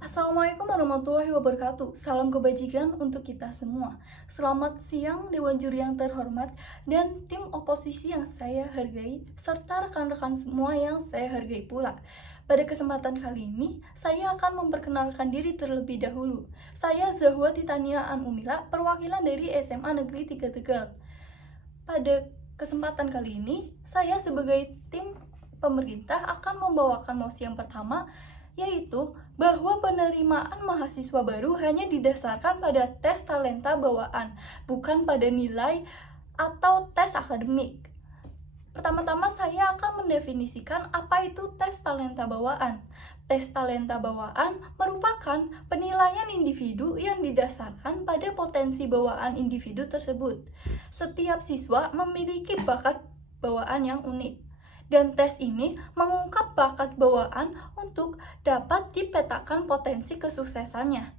Assalamualaikum warahmatullahi wabarakatuh. Salam kebajikan untuk kita semua. Selamat siang Dewan Juri yang terhormat dan tim oposisi yang saya hargai, serta rekan-rekan semua yang saya hargai pula. Pada kesempatan kali ini, saya akan memperkenalkan diri terlebih dahulu. Saya Zahwa Titania Anumila, perwakilan dari SMA Negeri 3 Tegal. Pada kesempatan kali ini, saya sebagai tim pemerintah akan membawakan mosi yang pertama, yaitu bahwa penerimaan mahasiswa baru hanya didasarkan pada tes talenta bawaan, bukan pada nilai atau tes akademik. Pertama-tama saya akan mendefinisikan apa itu tes talenta bawaan. Tes talenta bawaan merupakan penilaian individu yang didasarkan pada potensi bawaan individu tersebut. Setiap siswa memiliki bakat bawaan yang unik. Dan tes ini mengungkap bakat bawaan untuk dapat dipetakan potensi kesuksesannya.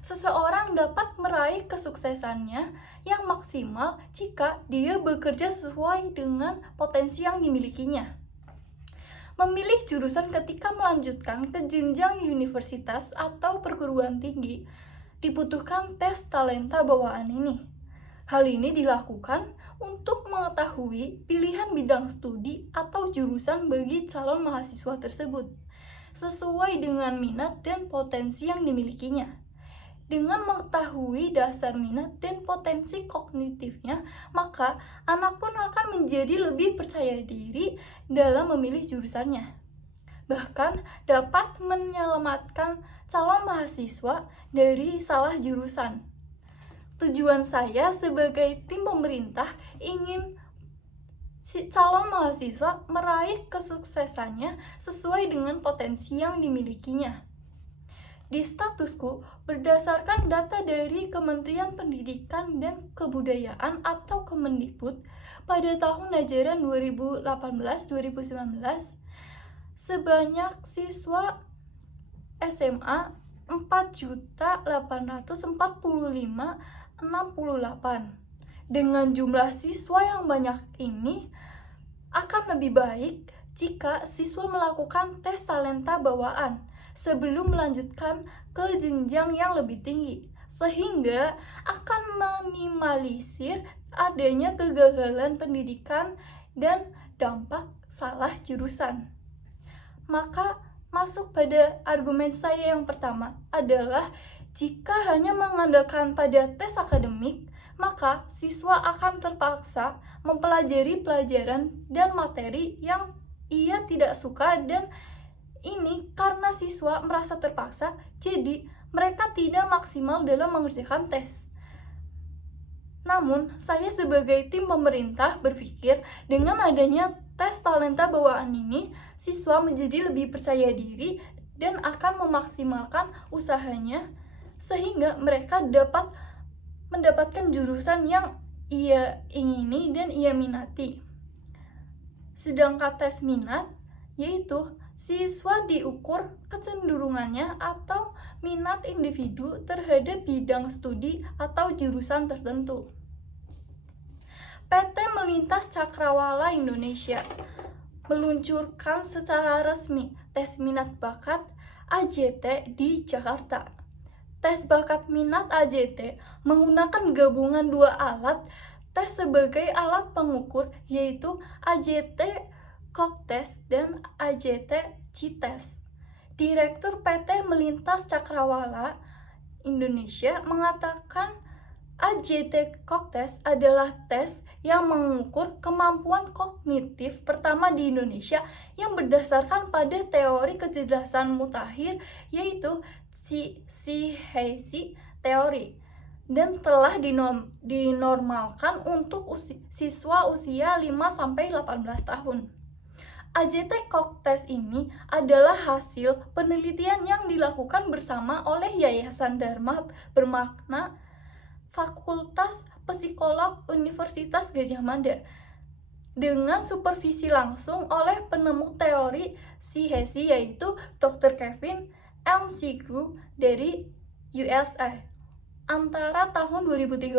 Seseorang dapat meraih kesuksesannya yang maksimal jika dia bekerja sesuai dengan potensi yang dimilikinya. Memilih jurusan ketika melanjutkan ke jenjang universitas atau perguruan tinggi dibutuhkan tes talenta bawaan ini. Hal ini dilakukan untuk mengetahui pilihan bidang studi atau jurusan bagi calon mahasiswa tersebut, sesuai dengan minat dan potensi yang dimilikinya. Dengan mengetahui dasar minat dan potensi kognitifnya, maka anak pun akan menjadi lebih percaya diri dalam memilih jurusannya. Bahkan dapat menyelamatkan calon mahasiswa dari salah jurusan. Tujuan saya sebagai tim pemerintah ingin calon mahasiswa meraih kesuksesannya sesuai dengan potensi yang dimilikinya. Di statusku, berdasarkan data dari Kementerian Pendidikan dan Kebudayaan atau Kemendikbud pada tahun ajaran 2018-2019, sebanyak siswa SMA 4.845.068. Dengan jumlah siswa yang banyak ini, akan lebih baik jika siswa melakukan tes talenta bawaan sebelum melanjutkan ke jenjang yang lebih tinggi, sehingga akan meminimalisir adanya kegagalan pendidikan dan dampak salah jurusan. Maka masuk pada argumen saya yang pertama adalah jika hanya mengandalkan pada tes akademik, maka siswa akan terpaksa mempelajari pelajaran dan materi yang ia tidak suka, dan ini karena siswa merasa terpaksa, jadi mereka tidak maksimal dalam mengerjakan tes. Namun, saya sebagai tim pemerintah berpikir dengan adanya tes talenta bawaan ini, siswa menjadi lebih percaya diri dan akan memaksimalkan usahanya sehingga mereka dapat mendapatkan jurusan yang ia ingini dan ia minati. Sedangkan tes minat, yaitu siswa diukur kecenderungannya atau minat individu terhadap bidang studi atau jurusan tertentu. PT Melintas Cakrawala Indonesia meluncurkan secara resmi tes minat bakat AJT di Jakarta. Tes bakat minat AJT menggunakan gabungan dua alat tes sebagai alat pengukur, yaitu AJT Koktes dan AJT Cites. Direktur PT Melintas Cakrawala Indonesia mengatakan AJT Koktes adalah tes yang mengukur kemampuan kognitif pertama di Indonesia yang berdasarkan pada teori kecerdasan mutakhir, yaitu CHC teori, dan telah dinormalkan untuk siswa usia 5-18 tahun. AJT Koktes ini adalah hasil penelitian yang dilakukan bersama oleh Yayasan Dharma Bermakna Fakultas Psikolog Universitas Gadjah Mada dengan supervisi langsung oleh penemu teori CHC, yaitu Dr. Kevin McGrew dari USA antara tahun 2013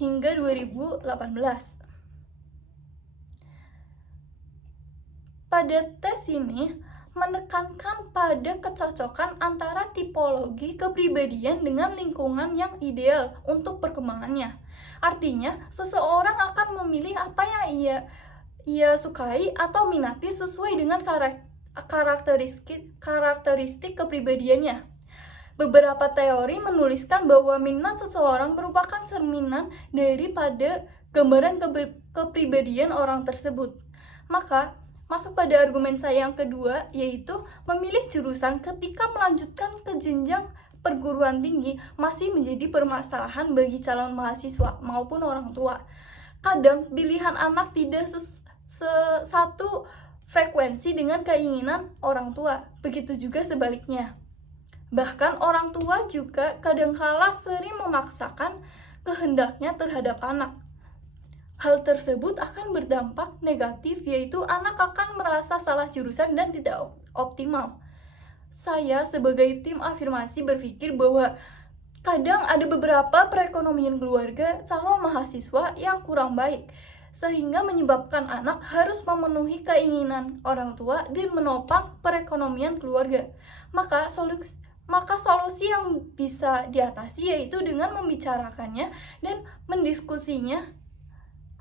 hingga 2018. Pada tes ini, menekankan pada kecocokan antara tipologi kepribadian dengan lingkungan yang ideal untuk perkembangannya. Artinya, seseorang akan memilih apa yang ia sukai atau minati sesuai dengan karakteristik kepribadiannya. Beberapa teori menuliskan bahwa minat seseorang merupakan cerminan daripada gambaran kepribadian orang tersebut. Maka, masuk pada argumen saya yang kedua, yaitu memilih jurusan ketika melanjutkan ke jenjang perguruan tinggi masih menjadi permasalahan bagi calon mahasiswa maupun orang tua. Kadang pilihan anak tidak satu frekuensi dengan keinginan orang tua, begitu juga sebaliknya. Bahkan orang tua juga kadangkala sering memaksakan kehendaknya terhadap anak. Hal tersebut akan berdampak negatif, yaitu anak akan merasa salah jurusan dan tidak optimal. Saya sebagai tim afirmasi berpikir bahwa kadang ada beberapa perekonomian keluarga calon mahasiswa yang kurang baik, sehingga menyebabkan anak harus memenuhi keinginan orang tua dan menopang perekonomian keluarga. Maka solusi yang bisa diatasi yaitu dengan membicarakannya dan mendiskusinya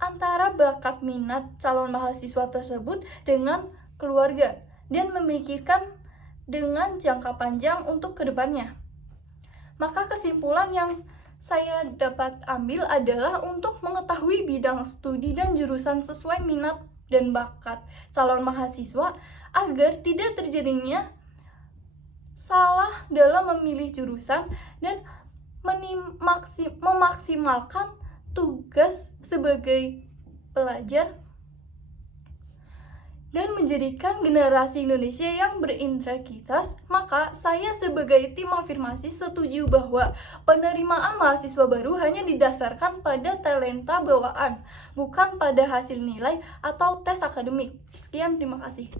antara bakat minat calon mahasiswa tersebut dengan keluarga dan memikirkan dengan jangka panjang untuk kedepannya. Maka kesimpulan yang saya dapat ambil adalah untuk mengetahui bidang studi dan jurusan sesuai minat dan bakat calon mahasiswa agar tidak terjadinya salah dalam memilih jurusan dan memaksimalkan tugas sebagai pelajar dan menjadikan generasi Indonesia yang berintegritas. Maka saya sebagai tim afirmasi setuju bahwa penerimaan mahasiswa baru hanya didasarkan pada talenta bawaan, bukan pada hasil nilai atau tes akademik. Sekian, terima kasih.